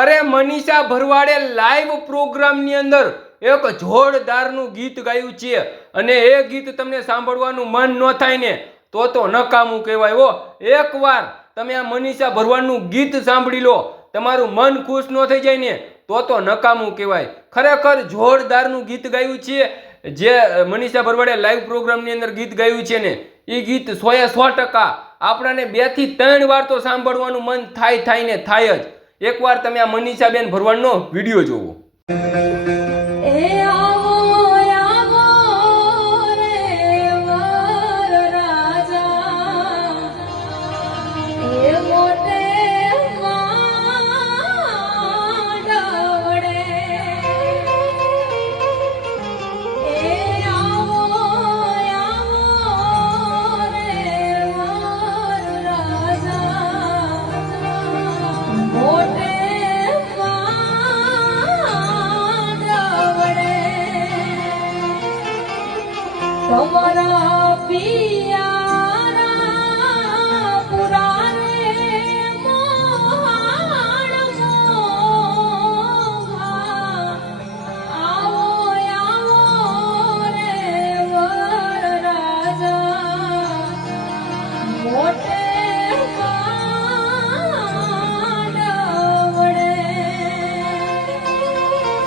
અરે મનીષા ભરવાડે લાઈવ પ્રોગ્રામની અંદર એક જોરદારનું ગીત ગાયું છે અને એ ગીત તમને સાંભળવાનું મન ન થાય ને તો નકામું કહેવાય હો. એકવાર તમે આ મનીષા ભરવાડનું ગીત સાંભળી લો, તમારું મન ખુશ ન થઈ જાય ને તો નકામું કહેવાય. ખરેખર જોરદારનું ગીત ગાયું છે. જે મનીષા ભરવાડે લાઈવ પ્રોગ્રામની અંદર ગીત ગાયું છે ને એ ગીત 100% આપણાને 2 થી 3 વાર તો સાંભળવાનું મન થાય ને થાય જ. એકવાર તમે આ મનીષા બેન ભરવાડનો વિડીયો જોવો. તમારા પિયા